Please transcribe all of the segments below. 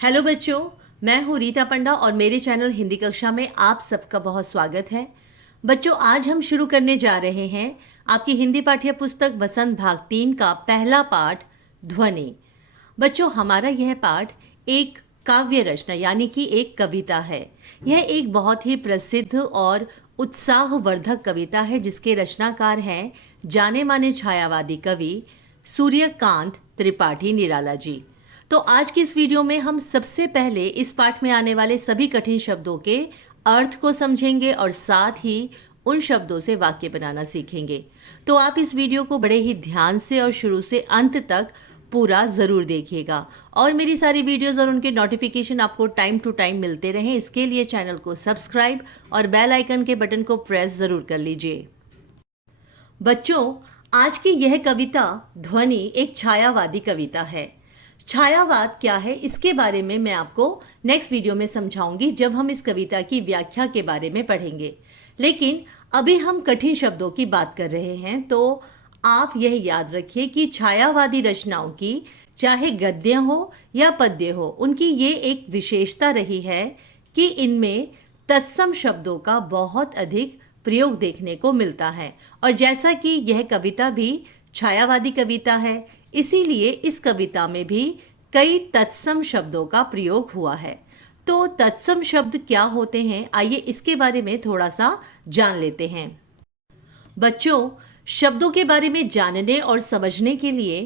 Hello बच्चों, मैं हूँ रीता पंडा और मेरे चैनल हिंदी कक्षा में आप सबका बहुत स्वागत है। बच्चों, आज हम शुरू करने जा रहे हैं आपकी हिंदी पाठ्य पुस्तक बसंत भाग 3 का पहला पाठ ध्वनि। बच्चों, हमारा यह पाठ एक काव्य रचना यानी कि एक कविता है। यह एक बहुत ही प्रसिद्ध और उत्साहवर्धक कविता है जिसके रचनाकार हैं जाने माने छायावादी कवि सूर्यकांत त्रिपाठी निराला जी। तो आज की इस वीडियो में हम सबसे पहले इस पाठ में आने वाले सभी कठिन शब्दों के अर्थ को समझेंगे और साथ ही उन शब्दों से वाक्य बनाना सीखेंगे। तो आप इस वीडियो को बड़े ही ध्यान से और शुरू से अंत तक पूरा ज़रूर देखिएगा और मेरी सारी वीडियोस और उनके नोटिफिकेशन आपको टाइम टू टाइम मिलते रहें, इसके लिए चैनल को सब्सक्राइब और बेल आइकन के बटन को प्रेस ज़रूर कर लीजिए। बच्चों, आज की यह कविता ध्वनि एक छायावादी कविता है। छायावाद क्या है इसके बारे में मैं आपको नेक्स्ट वीडियो में समझाऊंगी जब हम इस कविता की व्याख्या के बारे में पढ़ेंगे। लेकिन अभी हम कठिन शब्दों की बात कर रहे हैं, तो आप यह याद रखिए कि छायावादी रचनाओं की चाहे गद्य हो या पद्य हो, उनकी ये एक विशेषता रही है कि इनमें तत्सम शब्दों का बहुत अधिक प्रयोग देखने को मिलता है। और जैसा कि यह कविता भी छायावादी कविता है, इसीलिए इस कविता में भी कई तत्सम शब्दों का प्रयोग हुआ है। तो तत्सम शब्द क्या होते हैं, आइए इसके बारे में थोड़ा सा जान लेते हैं। बच्चों, शब्दों के बारे में जानने और समझने के लिए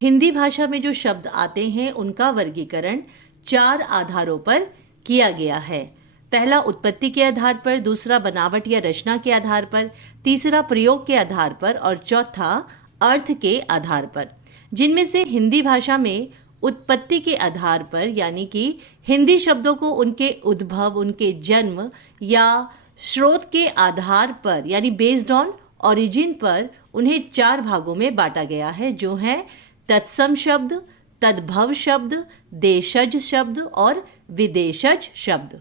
हिंदी भाषा में जो शब्द आते हैं उनका वर्गीकरण 4 आधारों पर किया गया है। पहला उत्पत्ति के आधार पर, दूसरा बनावट या रचना के आधार पर, तीसरा प्रयोग के आधार पर और चौथा अर्थ के आधार पर। जिनमें से हिंदी भाषा में उत्पत्ति के आधार पर यानी कि हिंदी शब्दों को उनके उद्भव, उनके जन्म या स्रोत के आधार पर यानी बेस्ड ऑन ओरिजिन पर उन्हें 4 भागों में बांटा गया है, जो है तत्सम शब्द, तद्भव शब्द, देशज शब्द और विदेशज शब्द।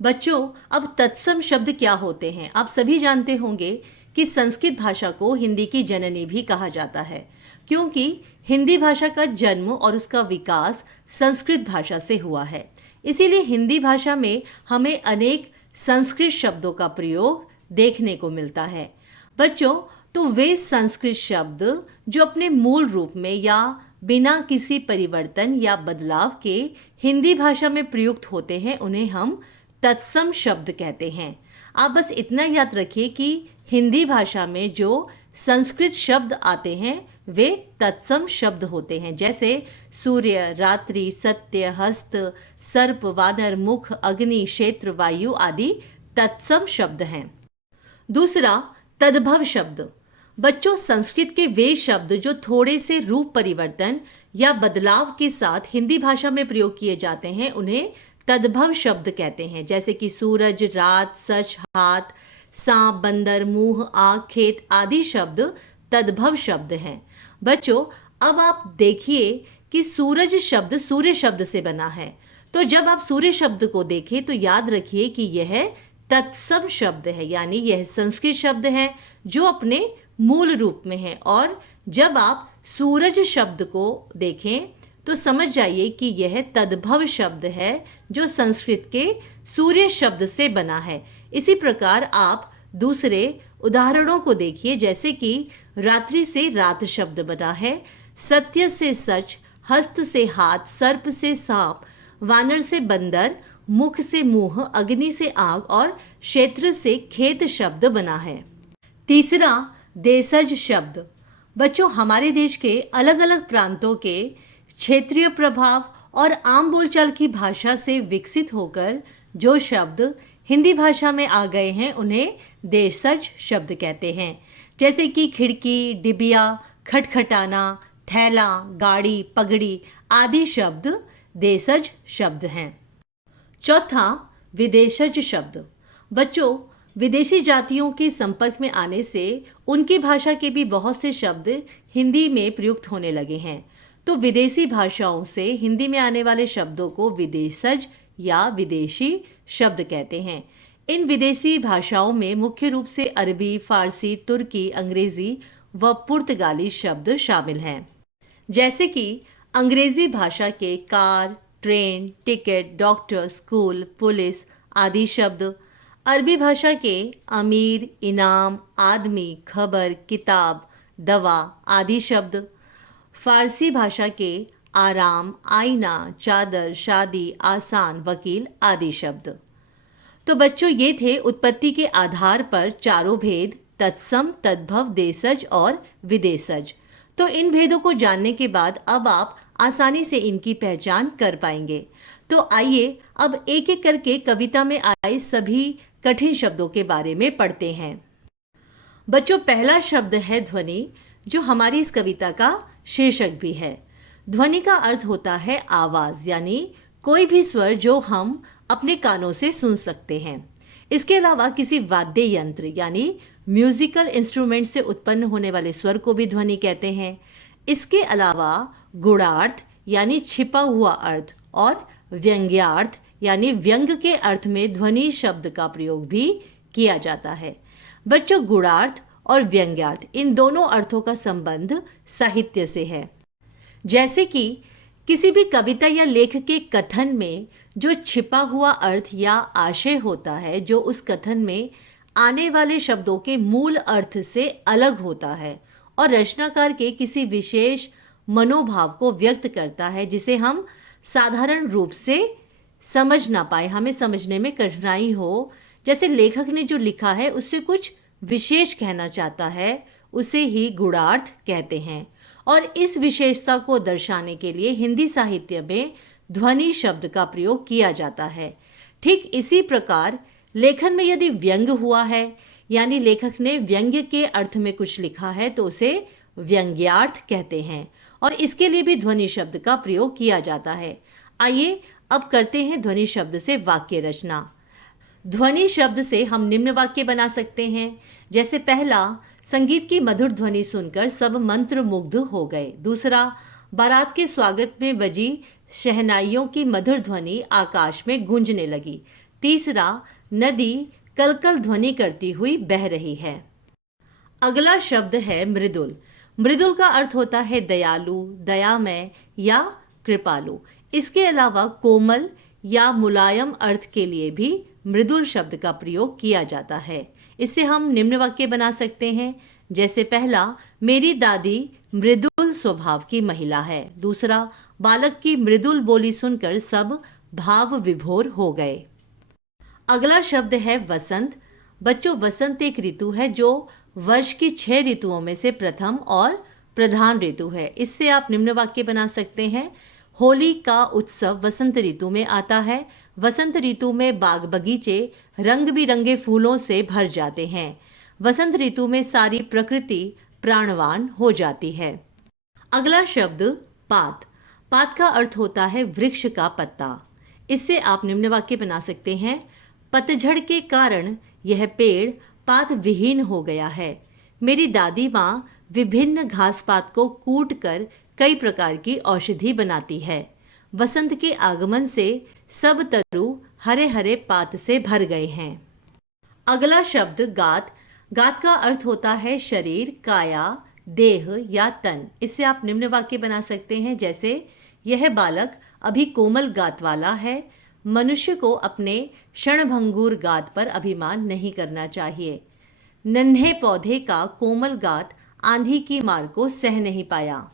बच्चों, अब तत्सम शब्द क्या होते हैं? आप सभी जानते होंगे कि संस्कृत भाषा को हिंदी की जननी भी कहा जाता है, क्योंकि हिंदी भाषा का जन्म और उसका विकास संस्कृत भाषा से हुआ है। इसीलिए हिंदी भाषा में हमें अनेक संस्कृत शब्दों का प्रयोग देखने को मिलता है। बच्चों, तो वे संस्कृत शब्द जो अपने मूल रूप में या बिना किसी परिवर्तन या बदलाव के हिंदी भाषा में प्रयुक्त होते हैं, उन्हें हम तत्सम शब्द कहते हैं। आप बस इतना याद रखिए कि हिंदी भाषा में जो संस्कृत शब्द आते हैं वे तत्सम शब्द होते हैं, जैसे सूर्य, रात्रि, सत्य, हस्त, सर्प, वानर, मुख, अग्नि, क्षेत्र, वायु आदि तत्सम शब्द हैं। दूसरा, तद्भव शब्द। बच्चों, संस्कृत के वे शब्द जो थोड़े से रूप परिवर्तन या बदलाव के साथ हिंदी भाषा में प्रयोग किए जाते हैं उन्हें तद्भव शब्द कहते हैं, जैसे कि सूरज, रात, सच, हाथ, सांप, बंदर, मुंह, आँख, खेत आदि शब्द तद्भव शब्द हैं। बच्चों, अब आप देखिए कि सूरज शब्द सूर्य शब्द से बना है, तो जब आप सूर्य शब्द को देखें तो याद रखिए कि यह तत्सम शब्द है, यानी यह संस्कृत शब्द है जो अपने मूल रूप में है। और जब आप सूरज शब्द को देखें तो समझ जाइए कि यह तद्भव शब्द है जो संस्कृत के सूर्य शब्द से बना है। इसी प्रकार आप दूसरे उदाहरणों को देखिए, जैसे कि रात्रि से रात शब्द बना है, सत्य से सच, हस्त से हाथ, सर्प से सांप, वानर से बंदर, मुख से मुंह, अग्नि से आग और क्षेत्र से खेत शब्द बना है। तीसरा, देशज शब्द। बच्चों, हमारे देश के अलग अलग प्रांतों के क्षेत्रीय प्रभाव और आम बोलचाल की भाषा से विकसित होकर जो शब्द हिंदी भाषा में आ गए हैं उन्हें देशज शब्द कहते हैं, जैसे कि खिड़की, डिबिया, खटखटाना, थैला, गाड़ी, पगड़ी आदि शब्द देशज शब्द हैं। चौथा, विदेशज शब्द। बच्चों, विदेशी जातियों के संपर्क में आने से उनकी भाषा के भी बहुत से शब्द हिंदी में प्रयुक्त होने लगे हैं, तो विदेशी भाषाओं से हिंदी में आने वाले शब्दों को विदेशज या विदेशी शब्द कहते हैं। इन विदेशी भाषाओं में मुख्य रूप से अरबी, फारसी, तुर्की, अंग्रेजी व पुर्तगाली शब्द शामिल हैं। जैसे कि अंग्रेजी भाषा के car, train, ticket, doctor, school, police आदि शब्द। अरबी भाषा के अमीर, इनाम, आदमी, खबर, किताब, दवा आदि शब्द। फारसी भाषा के आराम, आईना, चादर, शादी, आसान, वकील आदि शब्द। तो बच्चों, ये थे उत्पत्ति के आधार पर चारों भेद: तत्सम, तद्भव, देशज और विदेशज। तो इन भेदों को जानने के बाद अब आप आसानी से इनकी पहचान कर पाएंगे। तो आइए अब एक एक करके कविता में आए सभी कठिन शब्दों के बारे में पढ़ते हैं। बच्चों, पहला शब्द है ध्वनि, जो हमारी इस कविता का शीर्षक भी है। ध्वनि का अर्थ होता है आवाज, यानी कोई भी स्वर जो हम अपने कानों से सुन सकते हैं। इसके अलावा किसी वाद्य यंत्र यानी म्यूजिकल इंस्ट्रूमेंट से उत्पन्न होने वाले स्वर को भी ध्वनि कहते हैं। इसके अलावा गुणार्थ यानी छिपा हुआ अर्थ और व्यंग्यार्थ यानी व्यंग के अर्थ में ध्वनि शब्द का प्रयोग भी किया जाता है। बच्चों, गुणार्थ और व्यंग्यार्थ इन दोनों अर्थों का संबंध साहित्य से है। जैसे कि किसी भी कविता या लेख के कथन में जो छिपा हुआ अर्थ या आशय होता है, जो उस कथन में आने वाले शब्दों के मूल अर्थ से अलग होता है और रचनाकार के किसी विशेष मनोभाव को व्यक्त करता है, जिसे हम साधारण रूप से समझ ना पाए, हमें समझने में कठिनाई हो। जैसे लेखक ने जो लिखा है उससे कुछ विशेष कहना चाहता है, उसे ही गुणार्थ कहते हैं। और इस विशेषता को दर्शाने के लिए हिंदी साहित्य में ध्वनि शब्द का प्रयोग किया जाता है। ठीक इसी प्रकार लेखन में यदि व्यंग हुआ है, यानी लेखक ने व्यंग्य के अर्थ में कुछ लिखा है, तो उसे व्यंग्यार्थ कहते हैं और इसके लिए भी ध्वनि शब्द का प्रयोग किया जाता है। आइए अब करते हैं ध्वनि शब्द से वाक्य रचना। ध्वनि शब्द से हम निम्न वाक्य बना सकते हैं। जैसे पहला, संगीत की मधुर ध्वनि सुनकर सब मंत्र मुग्ध हो गए। दूसरा, बारात के स्वागत में बजी शहनाइयों की मधुर ध्वनि आकाश में गूंजने लगी। तीसरा, नदी कलकल ध्वनि करती हुई बह रही है। अगला शब्द है मृदुल। मृदुल का अर्थ होता है दयालु, दयामय या कृपालु। इसके अलावा कोमल या मुलायम अर्थ के लिए भी मृदुल शब्द का प्रयोग किया जाता है। इससे हम निम्न वाक्य बना सकते हैं। जैसे पहला, मेरी दादी मृदुल स्वभाव की महिला है। दूसरा, बालक की मृदुल बोली सुनकर सब भाव विभोर हो गए। अगला शब्द है वसंत। बच्चों, वसंत एक ऋतु है जो वर्ष की 6 ऋतुओं में से प्रथम और प्रधान ऋतु है। इससे आप निम्न वाक्य बना सकते हैं। होली का उत्सव वसंत ऋतु में आता है। वसंत ऋतु में बाग बगीचे रंग बिरंगे फूलों से भर जाते हैं। वसंत ऋतु में सारी प्रकृति प्राणवान हो जाती है। अगला शब्द पात। पात का अर्थ होता है वृक्ष का पत्ता। इससे आप निम्न वाक्य बना सकते हैं। पतझड़ के कारण यह पेड़ पात विहीन हो गया है। मेरी दादी माँ विभिन्न घास पात को कूट कर कई प्रकार की औषधि बनाती है। वसंत के आगमन से सब तरु हरे हरे पात से भर गए हैं। अगला शब्द गात। गात का अर्थ होता है शरीर, काया, देह या तन। इससे आप निम्न वाक्य बना सकते हैं। जैसे, यह बालक अभी कोमल गात वाला है। मनुष्य को अपने क्षणभंगुर गात पर अभिमान नहीं करना चाहिए। नन्हे पौधे का कोमल गात आंधी की मार को सह नहीं पाया।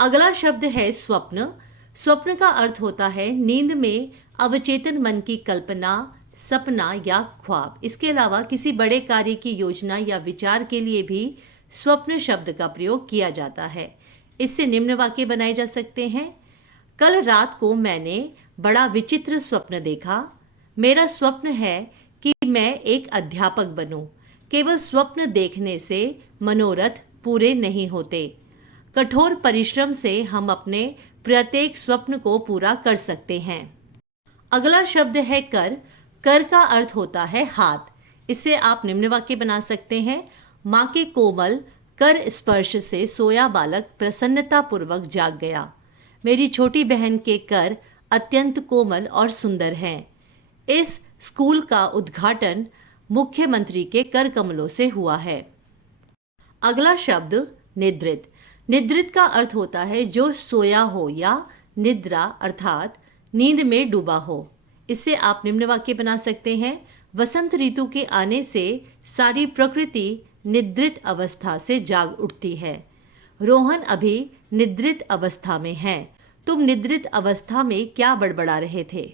अगला शब्द है स्वप्न। स्वप्न का अर्थ होता है नींद में अवचेतन मन की कल्पना, सपना या ख्वाब। इसके अलावा किसी बड़े कार्य की योजना या विचार के लिए भी स्वप्न शब्द का प्रयोग किया जाता है। इससे निम्न वाक्य बनाए जा सकते हैं। कल रात को मैंने बड़ा विचित्र स्वप्न देखा। मेरा स्वप्न है कि मैं एक अध्यापक बनूं। केवल स्वप्न देखने से मनोरथ पूरे नहीं होते। कठोर परिश्रम से हम अपने प्रत्येक स्वप्न को पूरा कर सकते हैं। अगला शब्द है कर। कर का अर्थ होता है हाथ। इससे आप निम्न वाक्य बना सकते हैं। माँ के कोमल कर स्पर्श से सोया बालक प्रसन्नता पूर्वक जाग गया। मेरी छोटी बहन के कर अत्यंत कोमल और सुंदर हैं। इस स्कूल का उद्घाटन मुख्यमंत्री के कर कमलों से हुआ है। अगला शब्द निद्रित। निद्रित का अर्थ होता है जो सोया हो या निद्रा अर्थात नींद में डूबा हो। इससे आप निम्न वाक्य बना सकते हैं, वसंत ऋतु के आने से सारी प्रकृति निद्रित अवस्था से जाग उठती है। रोहन अभी निद्रित अवस्था में है। तुम निद्रित अवस्था में क्या बड़बड़ा रहे थे?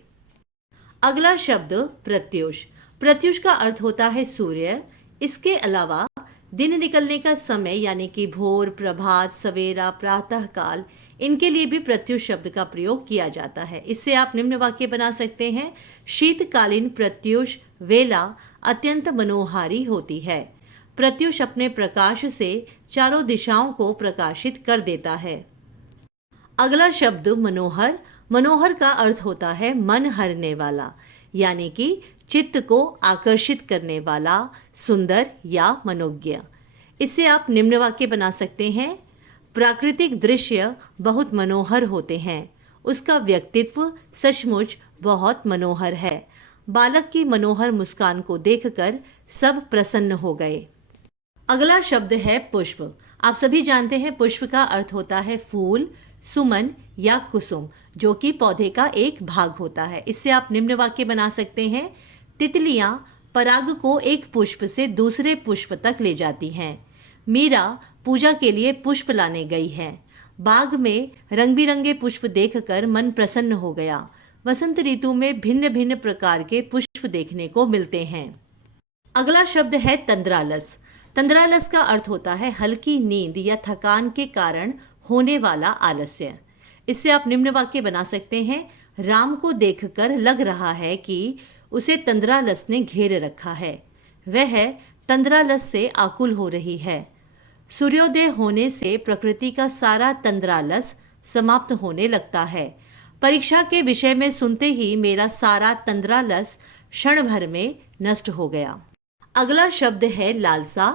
अगला शब्द प्रत्यूष। प्रत्यूष का अर्थ होता है सूर्य। इसके अलावा दिन निकलने का समय यानी कि भोर, प्रभात, सवेरा, प्रातः काल, इनके लिए भी प्रत्युष शब्द का प्रयोग किया जाता है। इससे आप निम्न वाक्य बना सकते हैं, शीतकालीन प्रत्युष वेला अत्यंत मनोहारी होती है। प्रत्युष अपने प्रकाश से चारों दिशाओं को प्रकाशित कर देता है। अगला शब्द मनोहर। मनोहर का अर्थ होता है मन हरने वाला, यानी कि चित्त को आकर्षित करने वाला, सुंदर या मनोज्ञ। इससे आप निम्न वाक्य बना सकते हैं, प्राकृतिक दृश्य बहुत मनोहर होते हैं। उसका व्यक्तित्व सचमुच बहुत मनोहर है। बालक की मनोहर मुस्कान को देखकर सब प्रसन्न हो गए। अगला शब्द है पुष्प। आप सभी जानते हैं पुष्प का अर्थ होता है फूल, सुमन या कुसुम, जो कि पौधे का एक भाग होता है। इससे आप निम्न वाक्य बना सकते हैं, तितलियां पराग को एक पुष्प से दूसरे पुष्प तक ले जाती हैं। मीरा पूजा के लिए पुष्प लाने गई है। बाग में रंग बिरंगे पुष्प देखकर मन प्रसन्न हो गया। वसंत ऋतु में भिन्न भिन्न प्रकार के पुष्प देखने को मिलते हैं। अगला शब्द है तंद्रालस। तंद्रालस का अर्थ होता है हल्की नींद या थकान के कारण होने वाला आलस्य। इससे आप निम्न वाक्य बना सकते हैं, राम को देखकर लग रहा है कि उसे तंद्रालस ने घेर रखा है। वह तंद्रालस से आकुल हो रही है। सूर्योदय होने से प्रकृति का सारा तंद्रालस समाप्त होने लगता है। परीक्षा के विषय में सुनते ही मेरा सारा तंद्रालस क्षण भर में नष्ट हो गया। अगला शब्द है लालसा।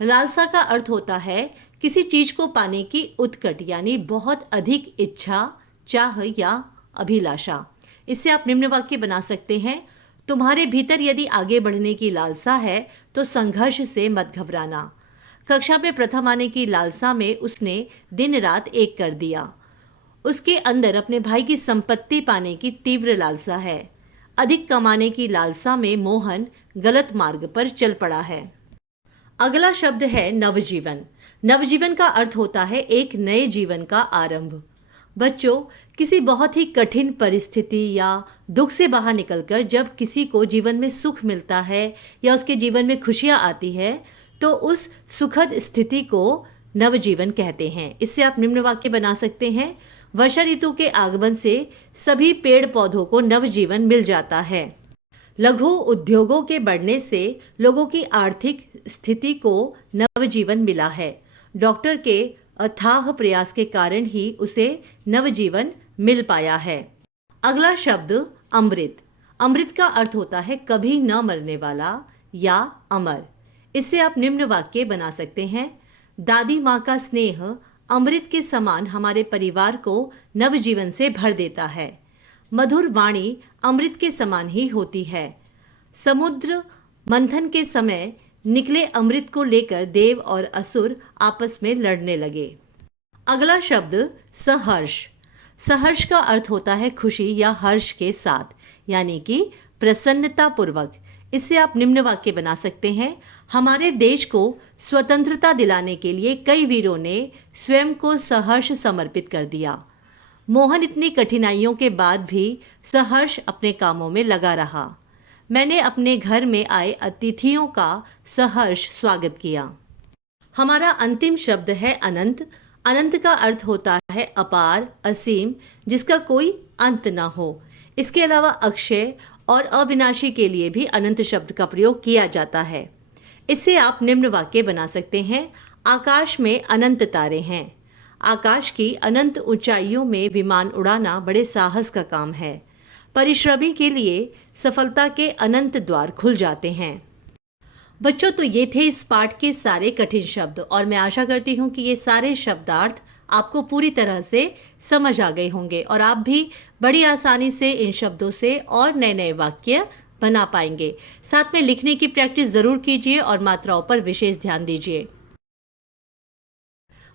लालसा का अर्थ होता है किसी चीज को पाने की उत्कट यानी बहुत अधिक इच्छा, चाह या अभिलाषा। इससे आप निम्न वाक्य बना सकते हैं, तुम्हारे भीतर यदि आगे बढ़ने की लालसा है तो संघर्ष से मत घबराना। कक्षा में प्रथम आने की लालसा में उसने दिन रात एक कर दिया। उसके अंदर अपने भाई की संपत्ति पाने की तीव्र लालसा है। अधिक कमाने की लालसा में मोहन गलत मार्ग पर चल पड़ा है। अगला शब्द है नवजीवन। नवजीवन का अर्थ होता है एक नए जीवन का आरंभ। बच्चों, किसी बहुत ही कठिन परिस्थिति या दुख से बाहर निकलकर जब किसी को जीवन में सुख मिलता है या उसके जीवन में खुशियां आती है तो उस सुखद स्थिति को नवजीवन कहते हैं। इससे आप निम्न वाक्य बना सकते हैं, वर्षा ऋतु के आगमन से सभी पेड़ पौधों को नवजीवन मिल जाता है। लघु उद्योगों के बढ़ने से लोगों की आर्थिक स्थिति को नवजीवन मिला है। डॉक्टर के अथाह प्रयास के कारण ही उसे नवजीवन मिल पाया है। अगला शब्द अमृत। अमृत का अर्थ होता है कभी न मरने वाला या अमर। इससे आप निम्न वाक्य बना सकते हैं, दादी माँ का स्नेह अमृत के समान हमारे परिवार को नवजीवन से भर देता है। मधुर वाणी अमृत के समान ही होती है। समुद्र मंथन के समय निकले अमृत को लेकर देव और असुर आपस में लड़ने लगे। अगला शब्द सहर्ष। सहर्ष का अर्थ होता है खुशी या हर्ष के साथ, यानी कि प्रसन्नता पूर्वक। इससे आप निम्न वाक्य बना सकते हैं, हमारे देश को स्वतंत्रता दिलाने के लिए कई वीरों ने स्वयं को सहर्ष समर्पित कर दिया। मोहन इतनी कठिनाइयों के बाद भी सहर्ष अपने कामों में लगा रहा। मैंने अपने घर में आए अतिथियों का सहर्ष स्वागत किया। हमारा अंतिम शब्द है अनंत। अनंत का अर्थ होता है अपार, असीम, जिसका कोई अंत ना हो। इसके अलावा अक्षय और अविनाशी के लिए भी अनंत शब्द का प्रयोग किया जाता है। इससे आप निम्न वाक्य बना सकते हैं, आकाश में अनंत तारे हैं। आकाश की अनंत ऊंचाइयों में विमान उड़ाना बड़े साहस का काम है। परिश्रमी के लिए सफलता के अनंत द्वार खुल जाते हैं। बच्चों, तो ये थे इस पाठ के सारे कठिन शब्द और मैं आशा करती हूँ कि ये सारे शब्दार्थ आपको पूरी तरह से समझ आ गए होंगे और आप भी बड़ी आसानी से इन शब्दों से और नए नए वाक्य बना पाएंगे। साथ में लिखने की प्रैक्टिस ज़रूर कीजिए और मात्राओं पर विशेष ध्यान दीजिए।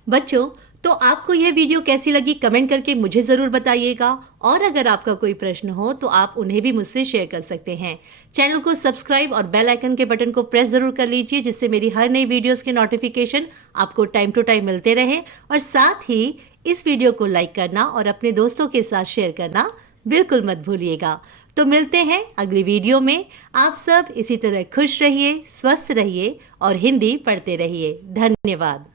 बच्चों, तो आपको यह वीडियो कैसी लगी कमेंट करके मुझे ज़रूर बताइएगा, और अगर आपका कोई प्रश्न हो तो आप उन्हें भी मुझसे शेयर कर सकते हैं। चैनल को सब्सक्राइब और बेल आइकन के बटन को प्रेस ज़रूर कर लीजिए, जिससे मेरी हर नई वीडियोस के नोटिफिकेशन आपको टाइम टू टाइम मिलते रहें। और साथ ही इस वीडियो को लाइक करना और अपने दोस्तों के साथ शेयर करना बिल्कुल मत भूलिएगा। तो मिलते हैं अगली वीडियो में। आप सब इसी तरह खुश रहिए, स्वस्थ रहिए और हिंदी पढ़ते रहिए। धन्यवाद।